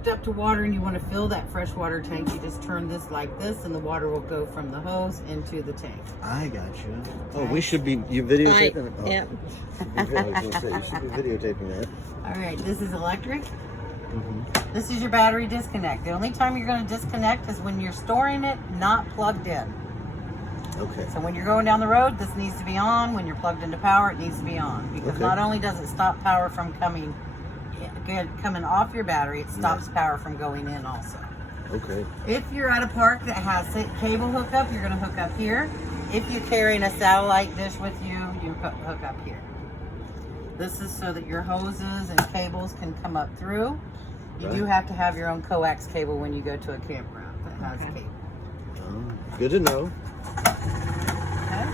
hooked up to water and you want to fill that freshwater tank, you just turn this like this and the water will go from the hose into the tank. I got you. Oh, we should be videotaping it. Oh. Yeah. I was gonna say, you should be videotaping that. All right, this is electric. This is your battery disconnect. The only time you're going to disconnect is when you're storing it not plugged in. Okay. So when you're going down the road, this needs to be on. When you're plugged into power, it needs to be on. Because not only does it stop power from coming off your battery, it stops power from going in also. Okay. If you're at a park that has cable hookup, you're going to hook up here. If you're carrying a satellite dish with you, you hook up here. This is so that your hoses and cables can come up through. You do have to have your own coax cable when you go to a campground that has cable. Good to know. Okay.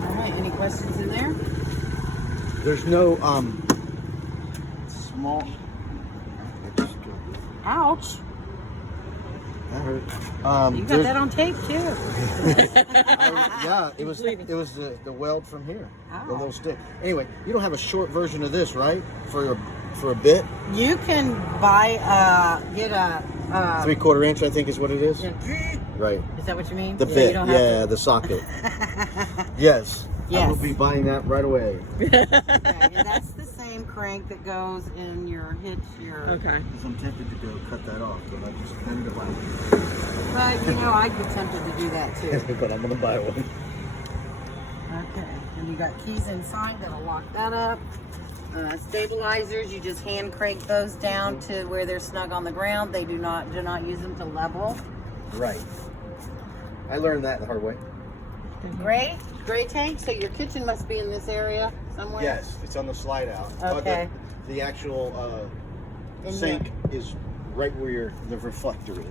All right, any questions in there? There's no small. Ouch. That hurt. You got that on tape too. Yeah, it was the weld from here, the Ow. little stick. Anyway, you don't have a short version of this, right? For a bit. You can buy get a 3/4 inch, I think is what it is. Right. Is that what you mean? The You bit, don't have to- the socket. Yes. I will be buying that right away. Yeah, that's the same crank that goes in your hitch. Okay. Because I'm tempted to go cut that off, but I just tend to buy it. But you know, I'd be tempted to do that too. But I'm gonna buy one. Okay, and you got keys inside that'll lock that up. Stabilizers, you just hand crank those down to where they're snug on the ground. They do not use them to level. Right. I learned that the hard way. Gray tank. So your kitchen must be in this area somewhere. Yes, it's on the slide out. Okay. The actual sink is right where the reflector is.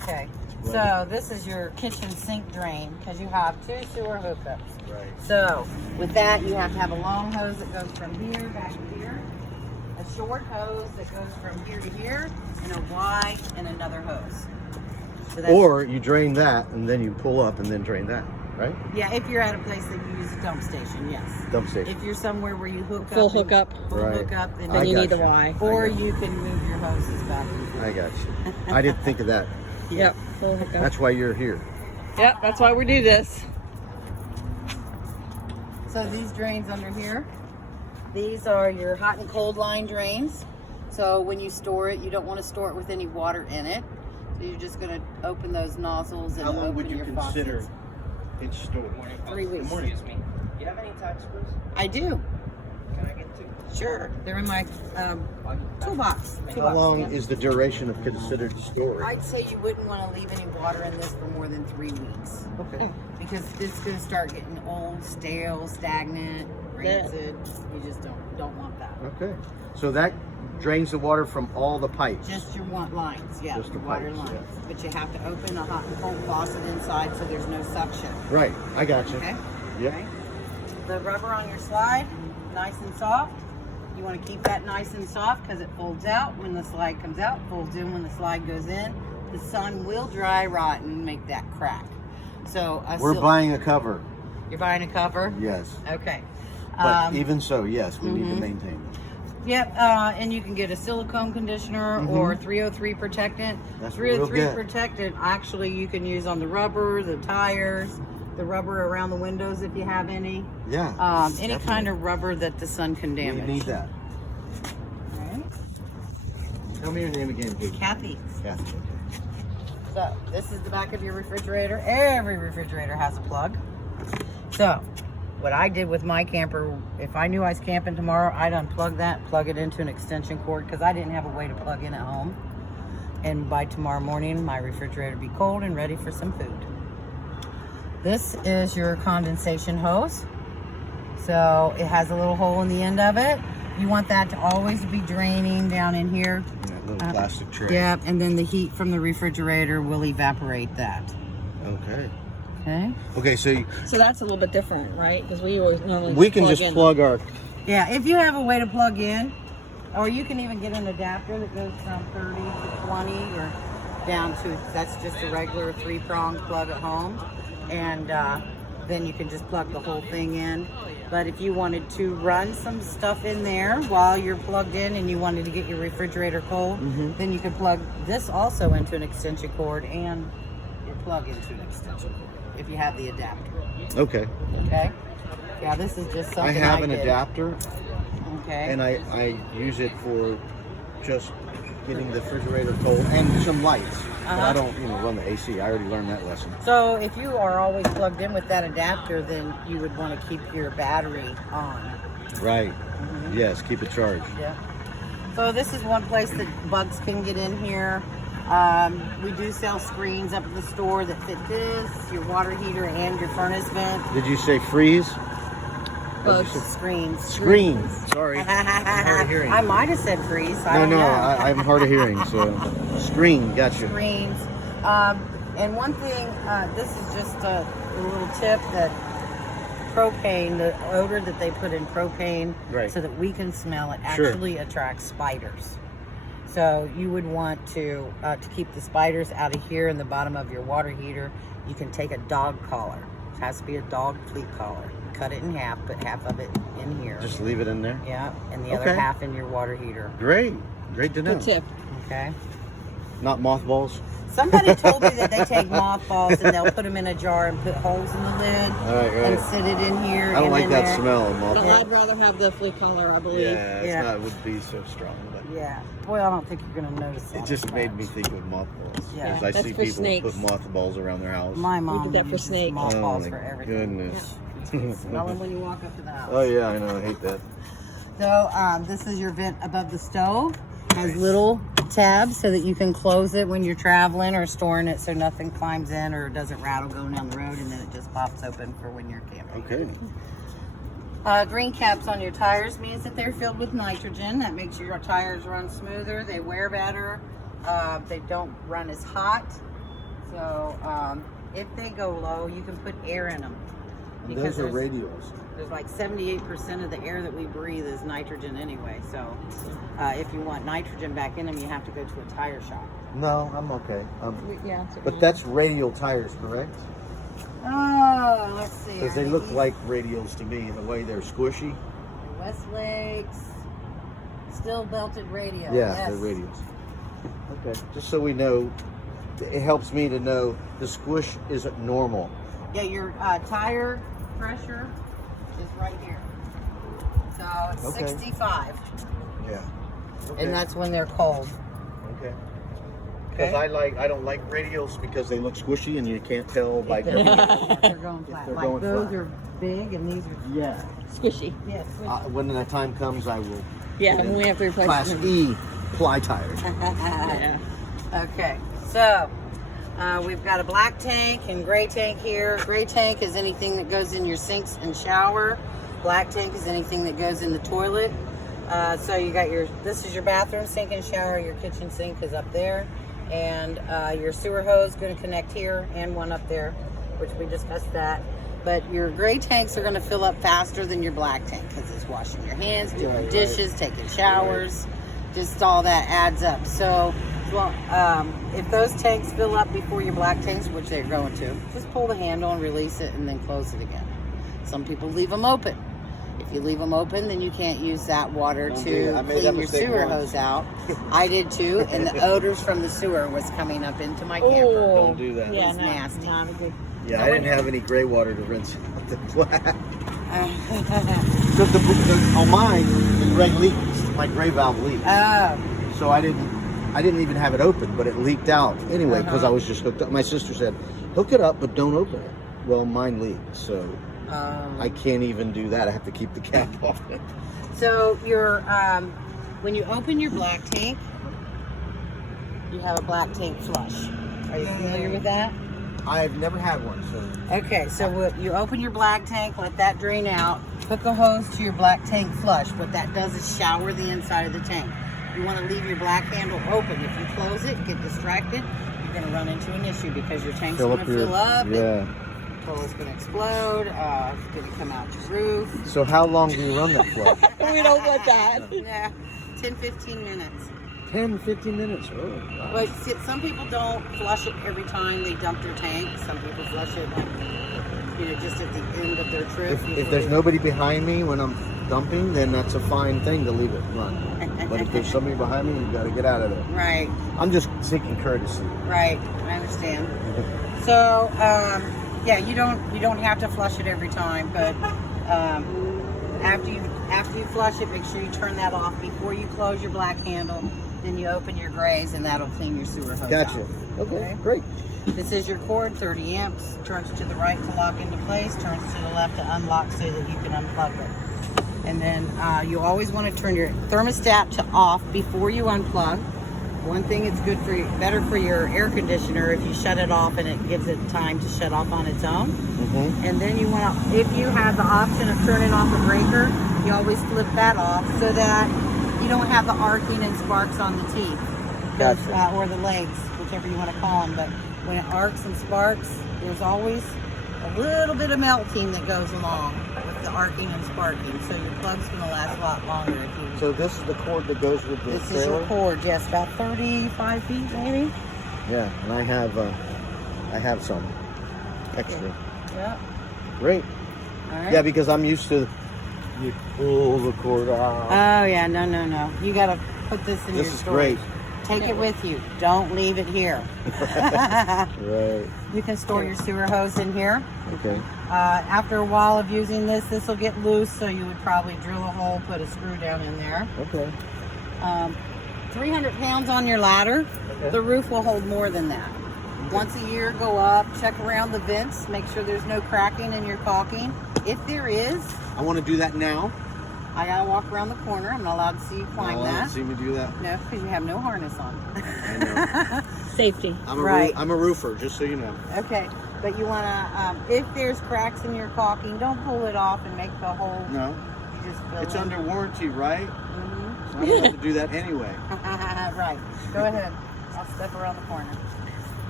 Okay. So this is your kitchen sink drain because you have 2 sewer hookups. Right. So with that, you have to have a long hose that goes from here back to here, a short hose that goes from here to here, and a wide and another hose. So that's, Or you drain that and then you pull up and then drain that, right? yeah, if you're at a place that you use a dump station, yes. Dump station. If you're somewhere where you hook Full up, hookup. then Then you got need the you. Y. or you can move your hoses back and forth. I got you. I didn't think of that. Yep. Full hookup. That's why you're here. Yep. That's why we do this. So these drains under here, these are your hot and cold line drains. So when you store it, you don't want to store it with any water in it. So you're just going to open those nozzles and How long open would you your consider faucets. it's stored? 3 weeks. Excuse me. Do you have any type screws? I do. Can I get 2? Sure. They're in my toolbox. How long is the duration of considered storage? I'd say you wouldn't want to leave any water in this for more than 3 weeks. Okay. Because it's going to start getting old, stale, stagnant, rancid. You just don't want that. Okay. So that drains the water from all the pipes. Just your lines, yeah, Just your the water pipes, lines. yeah. But you have to open a hot and cold faucet inside so there's no suction. Right. I got you. Okay? Yep. Okay. The rubber on your slide, nice and soft. You want to keep that nice and soft because it folds out when the slide comes out, folds in when the slide goes in. The sun will dry rot and make that crack. So We're buying a cover. You're buying a cover? Yes. Okay. But even so, yes, we need to maintain it. Yep, and you can get a silicone conditioner or 303 protectant. That's what we'll 303 get. protectant actually you can use on the rubber, the tires, the rubber around the windows if you have any. Yeah. Any definitely. kind of rubber that the sun can We damage. need that. All right. Tell me your name again, please. Kathy. Kathy. So this is the back of your refrigerator. Every refrigerator has a plug. So what I did with my camper, if I knew I was camping tomorrow, I'd unplug that, plug it into an extension cord because I didn't have a way to plug in at home. And by tomorrow morning, my refrigerator would be cold and ready for some food. This is your condensation hose. So it has a little hole in the end of it. You want that to always be draining down in here. That little plastic tray. Yep, and then the heat from the refrigerator will evaporate that. Okay. Okay? Okay, so So that's a little bit different, right? Because we always normally we can plug just in. plug our. Yeah, if you have a way to plug in, or you can even get an adapter that goes from 30 to 20 or down to, that's just a regular 3-prong plug at home. And then you can just plug the whole thing in. But if you wanted to run some stuff in there while you're plugged in and you wanted to get your refrigerator cold, then you could plug this also into an extension cord and your plug into an extension cord if you have the adapter. Okay. Okay? Yeah, this is just something I have an did. adapter, Okay. and I use it for just getting the refrigerator cold and some lights. But I don't, run the AC. I already learned that lesson. So if you are always plugged in with that adapter, then you would want to keep your battery on. Right. Yes, keep it charged. Yeah. So this is one place that bugs can get in here. We do sell screens up at the store that fit this, your water heater, and your furnace vent. Did you say freeze? Bugs. Screens. Screen. Sorry. I'm hard of hearing. I might have said freeze. I No, don't no, know. I'm hard of hearing. So, screen. Gotcha. Screens. And one thing, this is just a little tip that propane, the odor that they put in propane, Right. so that we can smell it, Sure. actually attracts spiders. So you would want to keep the spiders out of here in the bottom of your water heater. You can take a dog collar. It has to be a dog flea collar. Cut it in half, put half of it in here. Just leave it in there. Yeah, and the other Okay. half in your water heater. Great. Great to know. Good tip. Okay. Not mothballs. Somebody told me that they take mothballs and they'll put them in a jar and put holes in the lid Right, and right. sit it in here. I don't and like in that there. smell of But mothballs. I'd rather have the flea collar, I believe. Yeah, it's Yeah. not would be so strong, but Yeah. Boy, I don't think you're going to notice that. it just made me think of mothballs. Yeah. Because I That's see for people snakes. put mothballs around their house. My mom did that for uses snakes. mothballs Oh, for my everything. goodness. Smell them when you walk up to the house. Oh yeah, I know. I hate that. So this is your vent above the stove. Has little tabs so that you can close it when you're traveling or storing it so nothing climbs in or doesn't rattle going down the road, and then it just pops open for when you're camping. Okay. Green caps on your tires means that they're filled with nitrogen. That makes your tires run smoother. They wear better. They don't run as hot. So if they go low, you can put air in them. Those are radios. There's like 78% of the air that we breathe is nitrogen anyway. So if you want nitrogen back in them, you have to go to a tire shop. No, I'm okay. Yeah. But that's radial tires, correct? Oh, let's see. Because they look like radials to me, the way they're squishy. Westlake's steel belted radio. Yeah, Yes. they're radials. Okay. Just so we know, it helps me to know the squish isn't normal. Yeah, your tire pressure is right here. So it's Okay. 65. Yeah. And that's when they're cold. Okay. Because I don't like radials because they look squishy and you can't tell by They're going flat. they're Like going those flat. are big and these are Yeah. Squishy. yes. When the time comes, I will. Yeah, get when we have to replace Class them. E ply tires. Yeah. Okay, so we've got a black tank and gray tank here. Gray tank is anything that goes in your sinks and shower. Black tank is anything that goes in the toilet. So you got this is your bathroom sink and shower. Your kitchen sink is up there. And your sewer hose is going to connect here and one up there, which we discussed that. But your gray tanks are going to fill up faster than your black tank because it's washing your hands, doing Right, dishes, taking showers. Just all that adds up. So, well, if those tanks fill up before your black tanks, which they're going to, just pull the handle and release it and then close it again. Some people leave them open. If you leave them open, then you can't use that water Don't do to that. I made clean that your mistake sewer once. hose out. I did too, and the odors from the sewer was coming up into my camper. Don't do that. Yeah, It's no, nasty. not a good. Yeah, I didn't have any gray water to rinse out the black. On mine, the gray leaked. My gray valve leaked. Oh, So I didn't even have it open, but it leaked out anyway because I was just hooked up. My sister said, hook it up, but don't open it. Well, mine leaked, so I can't even do that. I have to keep the cap off it. so your when you open your black tank, you have a black tank flush. Are you familiar with that? I've never had one, so Okay, so you open your black tank, let that drain out, hook a hose to your black tank flush. What that does is shower the inside of the tank. You want to leave your black handle open. If you close it, get distracted, you're going to run into an issue because your tank's going to fill up. Yeah. It's going to explode. It's going to come out your roof. So how long do you run that flush? We don't want that. Yeah, 10, 15 minutes. 10, 15 minutes. Oh, wow. But see, some people don't flush it every time they dump their tank. Some people flush it like just at the end of their trip. If there's nobody behind me when I'm dumping, then that's a fine thing to leave it run. But if there's somebody behind me, you got to get out of there. Right. I'm just seeking courtesy. Right. I understand. So, yeah, you don't have to flush it every time, but after you flush it, make sure you turn that off before you close your black handle. Then you open your grays, and that'll clean your sewer hose Gotcha. out. Okay, great. This is your cord, 30 amps. Turns to the right to lock into place. Turns to the left to unlock so that you can unplug it. And then you always want to turn your thermostat to off before you unplug. One thing it's good for you, better for your air conditioner if you shut it off and it gives it time to shut off on its own. And then you want to, if you have the option of turning off a breaker, you always flip that off so that you don't have the arcing and sparks on the teeth. Gotcha. Or the legs, whichever you want to call them. But when it arcs and sparks, there's always a little bit of melting that goes along with the arcing and sparking. So your plug's going to last a lot longer if you... So this is the cord that goes with the This trailer? is your cord, yes, about 35 feet maybe. Yeah, and I have some extra. Yeah. Great. All right. Yeah, because I'm used to you pull the cord out. Oh yeah, no. You gotta put this in your This is storage. great. Take it with you. Don't leave it here. Right. You can store your sewer hose in here. Okay. After a while of using this will get loose, so you would probably drill a hole, put a screw down in there. Okay. 300 pounds on your ladder. Okay. The roof will hold more than that. Once a year, go up, check around the vents, make sure there's no cracking in your caulking. If there is, I want to do that now. I gotta walk around the corner. I'm not allowed to see you climb that. See me do that. No, because you have no harness on. I know. Safety. I'm a roofer, just so you know. Okay, but you wanna, if there's cracks in your caulking, don't pull it off and make the hole. No. You just fill It's in. under warranty, right? Mhm. So I don't have to do that anyway. Right. Go ahead. I'll step around the corner.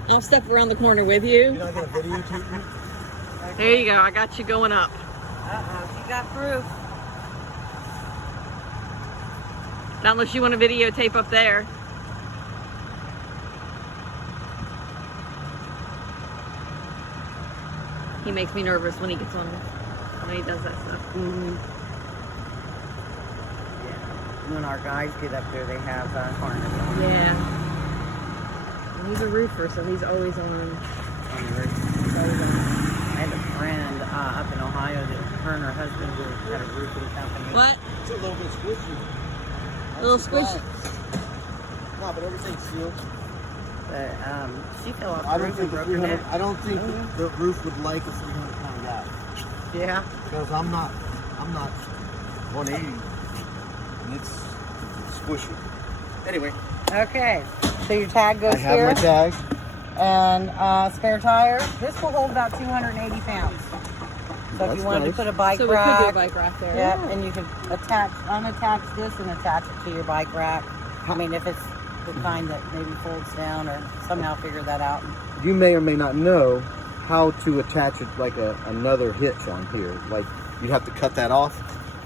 I'll step around the corner with you. You're not going to videotape me? There you go. I got you going up. Uh-oh, you got proof. Not unless you want to videotape up there. He makes me nervous when he gets on, when he does that stuff. Mm-hmm. Yeah. When our guys get up there, they have harness on. Yeah. And he's a roofer, so he's always on. On the roof. He's always on. I had a friend up in Ohio that her and her husband had a roofing company. What? It's a little bit squishy. A little squish. No, but everything's sealed. But she fell off I the don't roof and think the broke her 300. neck. I don't think the roof would like a 300-pound guy Yeah. because I'm not 180, and it's squishy. Anyway, Okay. So your tag goes I have here. my tag. And spare tire. This will hold about 280 pounds. So if That's you wanted nice. to put a bike So we could do rack, a bike rack there. yeah, and you can unattach this and attach it to your bike rack. I mean, if it's the kind that maybe folds down, or somehow figure that out. You may or may not know how to attach it like another hitch on here. Like you'd have to cut that off,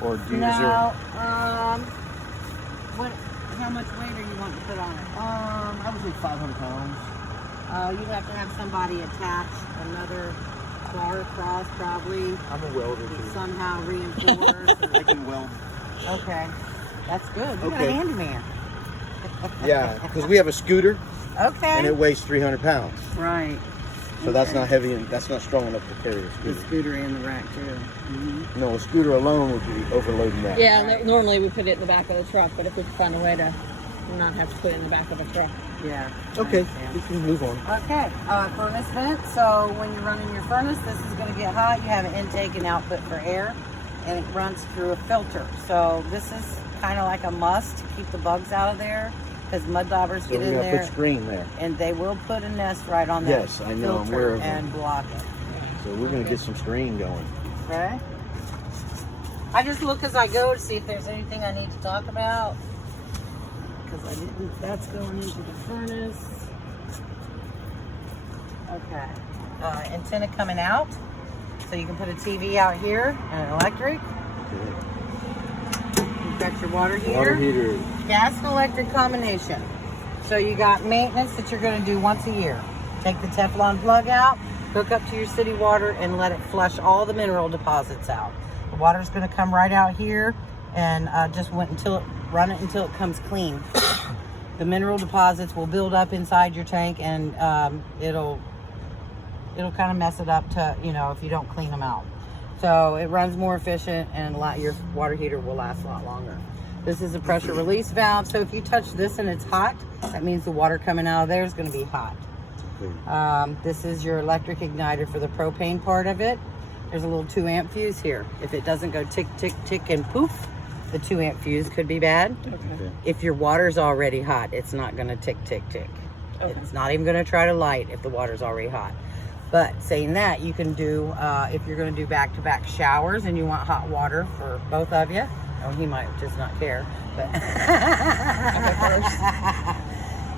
or do you? No. How much weight are you wanting to put on it? I would say 500 pounds. You'd have to have somebody attach another bar across, probably. I'm a welder too. Somehow reinforce. I can weld. Okay. That's good. You got a Okay. handyman. Yeah, because we have a scooter Okay. and it weighs 300 pounds. Right. So that's Okay. not heavy and that's not strong enough to carry a The scooter. scooter in the rack too. Mm-hmm. No, a scooter alone would be overloading that. Yeah, Right. normally we put it in the back of the truck, but if we could find a way to not have to put it in the back of a truck. Yeah. I Okay, understand. we can move on. Okay. Furnace vent. So when you're running your furnace, this is going to get hot. You have an intake and output for air, and it runs through a filter. So this is kind of like a must to keep the bugs out of there, because mud daubers So get we're in gonna there, put screen there. and they will put a nest right on that Yes, I know, I'm aware filter of them. and block it. So we're gonna get some screen going. Okay. I just look as I go to see if there's anything I need to talk about. Because I didn't, that's going into the furnace. Okay. Antenna coming out. So you can put a TV out here and an electric. You've got your water heater. Water heater. Gas and electric combination. So you got maintenance that you're going to do once a year. Take the Teflon plug out, hook up to your city water, and let it flush all the mineral deposits out. The water's going to come right out here, and just run it until it comes clean. The mineral deposits will build up inside your tank, and it'll kind of mess it up to, if you don't clean them out. So it runs more efficient, and your water heater will last a lot longer. This is a pressure release valve, so if you touch this and it's hot, that means the water coming out of there is going to be hot. This is your electric igniter for the propane part of it. There's a little 2 amp fuse here. If it doesn't go tick, tick, tick, and poof, the 2 amp fuse could be bad. Okay. If your water's already hot, it's not going to tick, tick, tick. Okay. It's not even going to try to light if the water's already hot. But saying that, you can do, if you're going to do back-to-back showers and you want hot water for both of you, he might just not care, but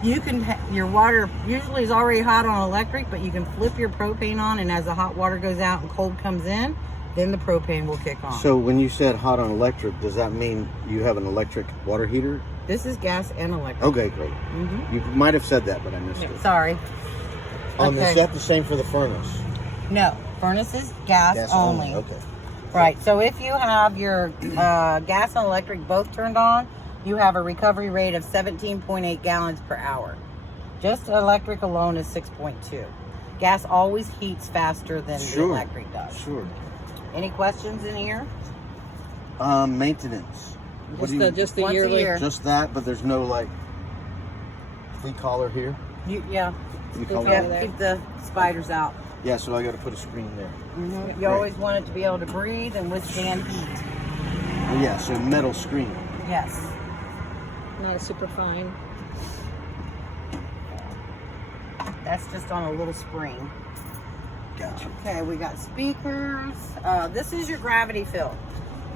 you can, your water usually is already hot on electric, but you can flip your propane on, and as the hot water goes out and cold comes in, then the propane will kick on. So when you said hot on electric, does that mean you have an electric water heater? This is gas and electric. Okay, great. You might have said that, but I missed it. Sorry. Is that the same for the furnace? No, furnace is gas only. Okay. Right, so if you have your gas and electric both turned on, you have a recovery rate of 17.8 gallons per hour. Just electric alone is 6.2. Gas always heats faster than the electric does. Sure. Any questions in here? Maintenance. Just the Once a yearly. year. Just that, but there's no like flea collar here. Yeah, Flea collar Yeah. there? keep the spiders out. Yeah, so I got to put a screen there. You always want it to be able to breathe and withstand heat. Oh, yeah, so metal screen. Yes. Not super fine. That's just on a little spring. Gotcha. Okay, we got speakers. This is your gravity fill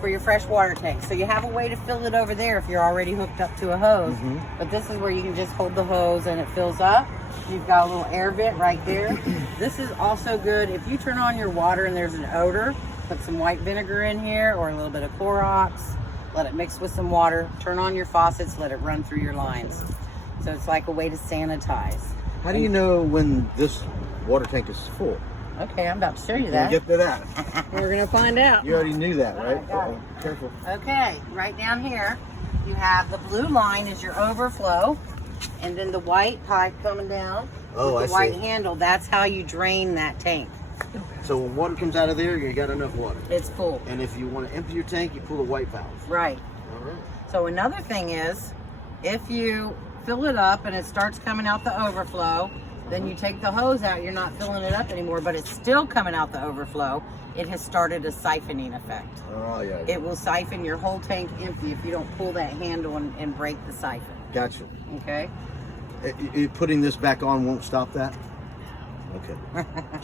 for your fresh water tank. So you have a way to fill it over there if you're already hooked up to a hose. But this is where you can just hold the hose and it fills up. You've got a little air vent right there. This is also good if you turn on your water and there's an odor. Put some white vinegar in here or a little bit of Clorox. Let it mix with some water. Turn on your faucets. Let it run through your lines. So it's like a way to sanitize. How do you know when this water tank is full? Okay, I'm about to show you We'll that. get to that. We're gonna find out. You already knew that, right? I got it. Careful. Okay, right down here, you have the blue line is your overflow, and then the white pipe coming down Oh, with the I white see. handle. That's how you drain that tank. So when water comes out of there, you got enough water. It's full. And if you want to empty your tank, you pull the white valve. Right. All right. So another thing is, if you fill it up and it starts coming out the overflow, then you take the hose out, you're not filling it up anymore, but it's still coming out the overflow. It has started a siphoning effect. Oh, yeah. It will siphon your whole tank empty if you don't pull that handle and break the siphon. Gotcha. Okay? Putting this back on won't stop that? Okay.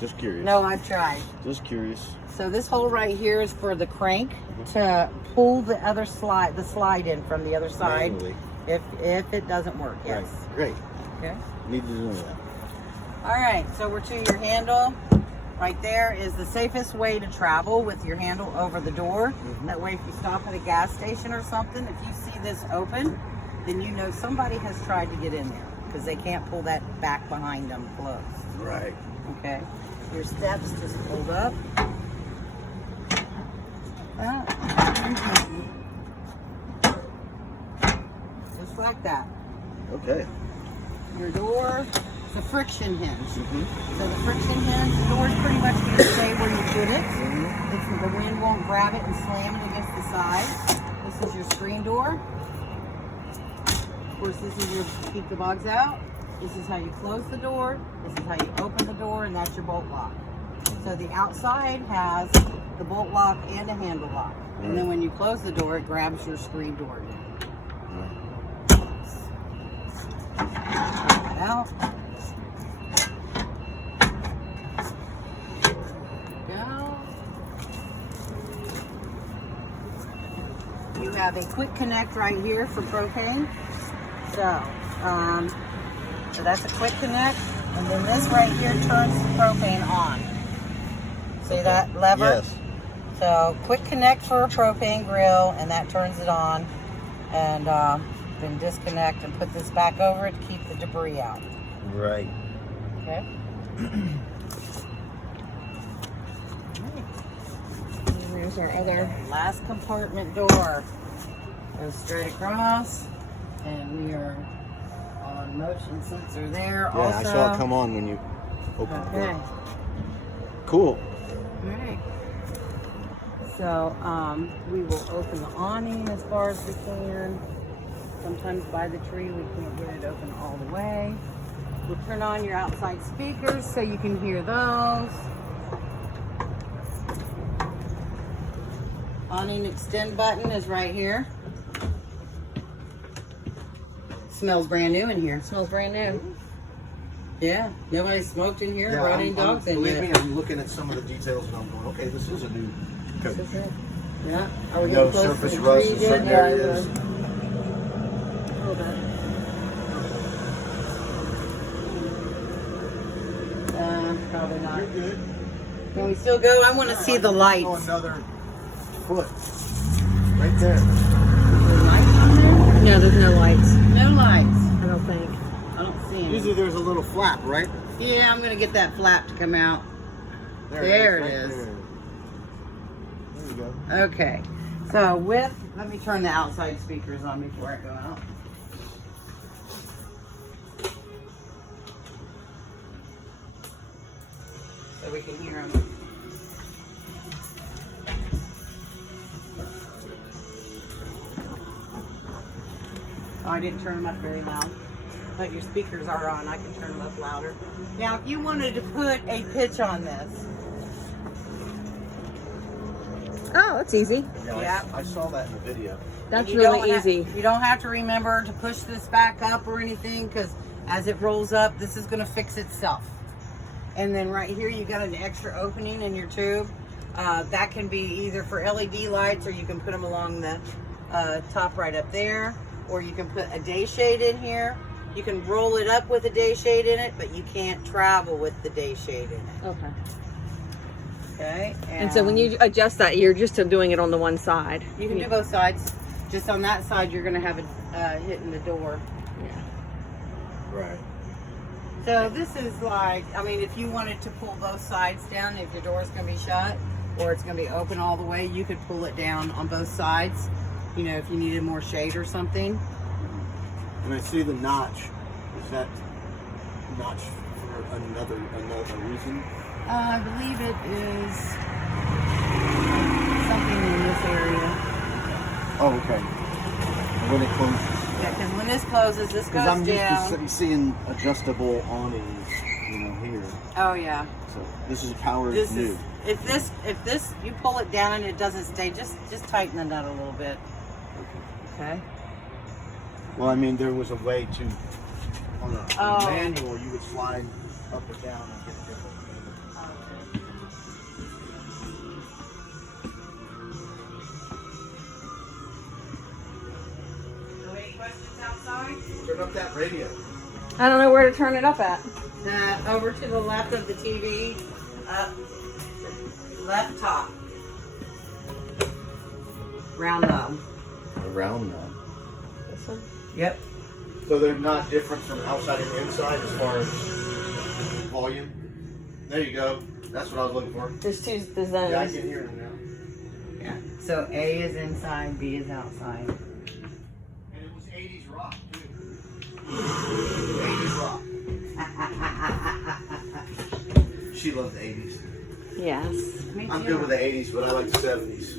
Just curious. No, I've tried. Just curious. So this hole right here is for the crank to pull the other slide in from the other side. Manually. If it doesn't work, yes. Right. Great. Okay. Need to know that. All right, so we're to your handle. Right there is the safest way to travel with your handle over the door. That way if you stop at a gas station or something, if you see this open, then you know somebody has tried to get in there because they can't pull that back behind them closed. Right. Okay, your steps just hold up. Just like that. Okay. Your door, it's a friction hinge. So the friction hinge, the door is pretty much going to stay where you put it. The wind won't grab it and slam it against the side. This is your screen door. Of course, this is your keep the bugs out. This is how you close the door. This is how you open the door, and that's your bolt lock. So the outside has the bolt lock and a handle lock. And then when you close the door, it grabs your screen door again. Take that out. Go. You have a quick connect right here for propane. So that's a quick connect, and then this right here turns the propane on. See that lever? Yes. So quick connect for a propane grill, and that turns it on. And then disconnect and put this back over it to keep the debris out. Right. Okay. There's our other. Last compartment door. Goes straight across, and we are on motion sensor there. Yeah, also, I saw it come on when you opened the Okay. door. Cool. Alright. So, we will open the awning as far as we can. Sometimes by the tree we can't get it open all the way. We'll turn on your outside speakers so you can hear those. Awning extend button is right here. Smells brand new in here. Smells brand new. Yeah, nobody smoked in here, brought any dogs in believe me, yet. I'm looking at some of the details and I'm going, okay, this is a new coat. This is it. Yeah. Are we No getting close to surface the rust tree in yet? certain Yeah, areas. A little bit. Probably not. You're good. Can we still go? I want to see the Go lights. another foot. Right there. Is there lights on there? No, there's no lights. No lights. I don't think. I don't see any. Usually there's a little flap, right? Yeah, I'm gonna get that flap to come out. There it is. There you go. Okay. So let me turn the outside speakers on before I go out. So we can hear them. Oh, I didn't turn them up very loud. But your speakers are on. I can turn them up louder. Now, if you wanted to put a pitch on this, Oh, that's easy. Yeah. I saw that in the video. That's you don't really easy. You don't have to remember to push this back up or anything, because as it rolls up, this is going to fix itself. And then right here, you got an extra opening in your tube. That can be either for LED lights, or you can put them along the top right up there, or you can put a day shade in here. You can roll it up with a day shade in it, but you can't travel with the day shade in it. Okay. Okay. And so when you adjust that, you're just doing it on the one side. You can do both sides. Just on that side, you're going to have it hitting the door. Yeah. Right. So this is like, I mean, if you wanted to pull both sides down, if your door is going to be shut or it's going to be open all the way, you could pull it down on both sides. You know, if you needed more shade or something. And I see the notch. Is that notch for another reason? I believe it is something in this area. Oh, okay. When it closes. Yeah, because when this closes, this goes Because I'm used down. to seeing adjustable awnings, here. Oh yeah. So this is powered This new. is if this you pull it down and it doesn't stay, just tighten the nut a little bit. Okay. Well, I mean, there was a way to, on a Oh. manual, you would slide up or down and get different. So any questions outside? Turn up that radio. I don't know where to turn it up at. Over to the left of the TV, up, left top. Round knob. A round knob. This one? Yep. So they're not different from outside and inside as far as volume? There you go. That's what I was looking for. There's two Yeah, I zones. can hear them now. Yeah. So A is inside, B is outside. And it was 80s rock, too. 80s rock. She loved the 80s. Yes. Me I'm too. good with the 80s, but I like the 70s.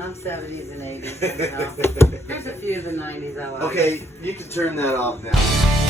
I'm 70s and 80s. You know. There's a few of the 90s I like. Okay, you can turn that off now.